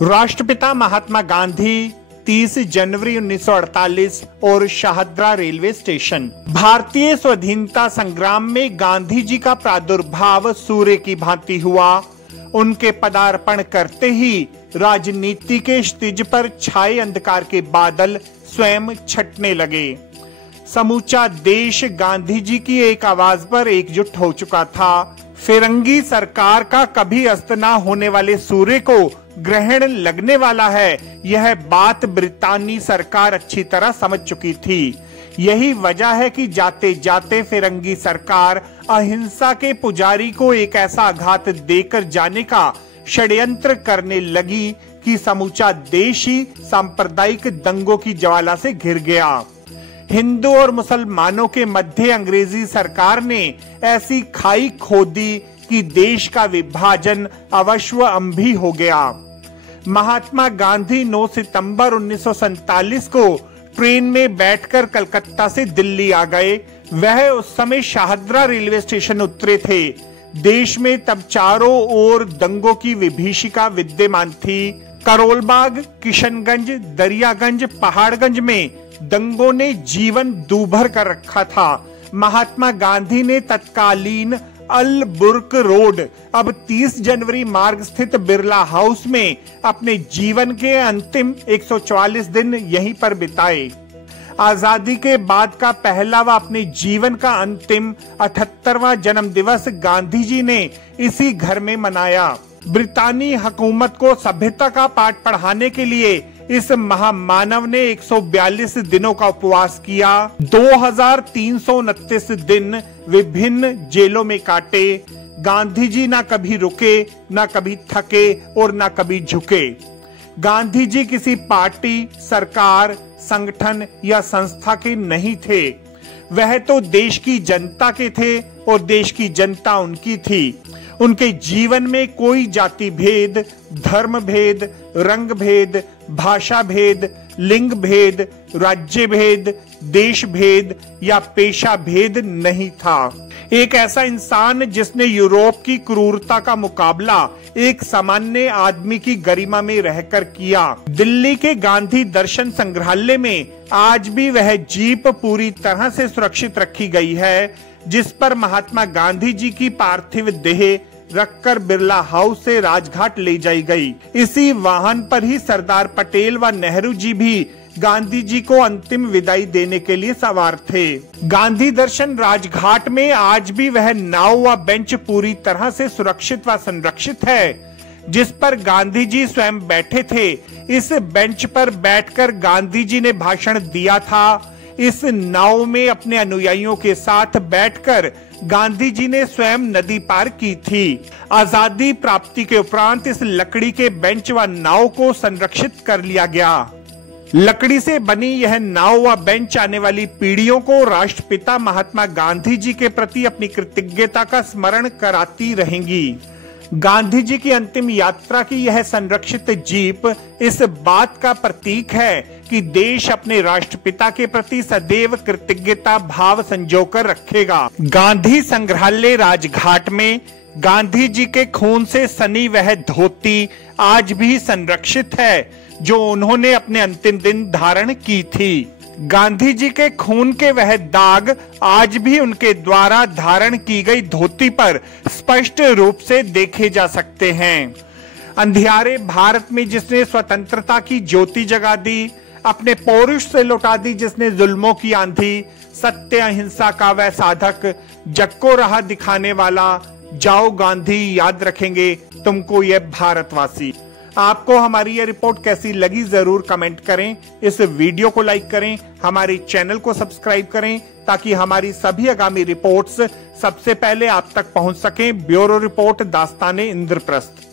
राष्ट्रपिता महात्मा गांधी 30 जनवरी 1948 और Shahdara railway station. भारतीय स्वाधीनता संग्राम में गांधी जी का प्रादुर्भाव सूर्य की भांति हुआ। उनके पदार्पण करते ही राजनीति के क्षितिज पर छाए अंधकार के बादल स्वयं छटने लगे। समूचा देश गांधी जी की एक आवाज पर एकजुट हो चुका था। फिरंगी सरकार का कभी अस्त न होने वाले सूर्य को ग्रहण लगने वाला है, यह बात ब्रितानी सरकार अच्छी तरह समझ चुकी थी। यही वजह है कि जाते जाते फिरंगी सरकार अहिंसा के पुजारी को एक ऐसा आघात देकर जाने का षड्यंत्र करने लगी कि समूचा देश ही सांप्रदायिक दंगों की ज्वाला से घिर गया। हिंदू और मुसलमानों के मध्य अंग्रेजी सरकार ने ऐसी खाई खोदी कि देश का विभाजन अवश्वंभी हो गया। महात्मा गांधी 9 सितंबर 1947 को ट्रेन में बैठकर कलकत्ता से दिल्ली आ गए। वह उस समय शाहदरा रेलवे स्टेशन उतरे थे। देश में तब चारों ओर दंगों की विभीषिका विद्यमान थी। करोलबाग, किशनगंज, दरियागंज, पहाड़गंज में दंगों ने जीवन दूभर कर रखा था। महात्मा गांधी ने तत्कालीन अल बुर्क रोड, अब 30 जनवरी मार्ग स्थित बिरला हाउस में अपने जीवन के अंतिम 144 दिन यहीं पर बिताए। आजादी के बाद का पहला व अपने जीवन का अंतिम 78वां जन्म दिवस गांधी जी ने इसी घर में मनाया। ब्रितानी हुकूमत को सभ्यता का पाठ पढ़ाने के लिए इस महामानव ने 142 दिनों का उपवास किया। 2329 दिन विभिन्न जेलों में काटे। गांधी जी ना कभी रुके, ना कभी थके और ना कभी झुके। गांधी जी किसी पार्टी, सरकार, संगठन या संस्था के नहीं थे। वह तो देश की जनता के थे और देश की जनता उनकी थी। उनके जीवन में कोई जाति भेद, धर्म भेद, रंग भेद, भाषा भेद, लिंग भेद, राज्य भेद, देश भेद या पेशा भेद नहीं था। एक ऐसा इंसान जिसने यूरोप की क्रूरता का मुकाबला एक सामान्य आदमी की गरिमा में रहकर किया। दिल्ली के गांधी दर्शन संग्रहालय में आज भी वह जीप पूरी तरह से सुरक्षित रखी गई है, जिस पर महात्मा गांधी जी की पार्थिव देह रखकर बिरला हाउस से राजघाट ले जाई गई। इसी वाहन पर ही सरदार पटेल व नेहरू जी भी गांधी जी को अंतिम विदाई देने के लिए सवार थे। गांधी दर्शन राजघाट में आज भी वह नाव व बेंच पूरी तरह से सुरक्षित व संरक्षित है, जिस पर गांधी जी स्वयं बैठे थे। इस बेंच पर बैठकर गांधी जी ने भाषण दिया था। इस नाव में अपने अनुयायियों के साथ बैठकर गांधी जी ने स्वयं नदी पार की थी। आजादी प्राप्ति के उपरांत इस लकड़ी के बेंच व नाव को संरक्षित कर लिया गया। लकड़ी से बनी यह नाव व बेंच आने वाली पीढ़ियों को राष्ट्रपिता महात्मा गांधी जी के प्रति अपनी कृतज्ञता का स्मरण कराती रहेंगी। गांधी जी की अंतिम यात्रा की यह संरक्षित जीप इस बात का प्रतीक है कि देश अपने राष्ट्रपिता के प्रति सदैव कृतज्ञता भाव संजोकर रखेगा। गांधी संग्रहालय राजघाट में गांधी जी के खून से सनी वह धोती आज भी संरक्षित है, जो उन्होंने अपने अंतिम दिन धारण की थी। गांधी जी के खून के वह दाग आज भी उनके द्वारा धारण की गई धोती पर स्पष्ट रूप से देखे जा सकते हैं। अंधियारे भारत में जिसने स्वतंत्रता की ज्योति जगा दी, अपने पौरुष से लौटा दी जिसने जुल्मों की आंधी, सत्य अहिंसा का वह साधक, जग को राह दिखाने वाला, जाओ गांधी याद रखेंगे तुमको ये भारतवासी। आपको हमारी ये रिपोर्ट कैसी लगी जरूर कमेंट करें। इस वीडियो को लाइक करें, हमारे चैनल को सब्सक्राइब करें ताकि हमारी सभी आगामी रिपोर्ट्स सबसे पहले आप तक पहुंच सकें। ब्यूरो रिपोर्ट, दास्ताने इंद्रप्रस्थ।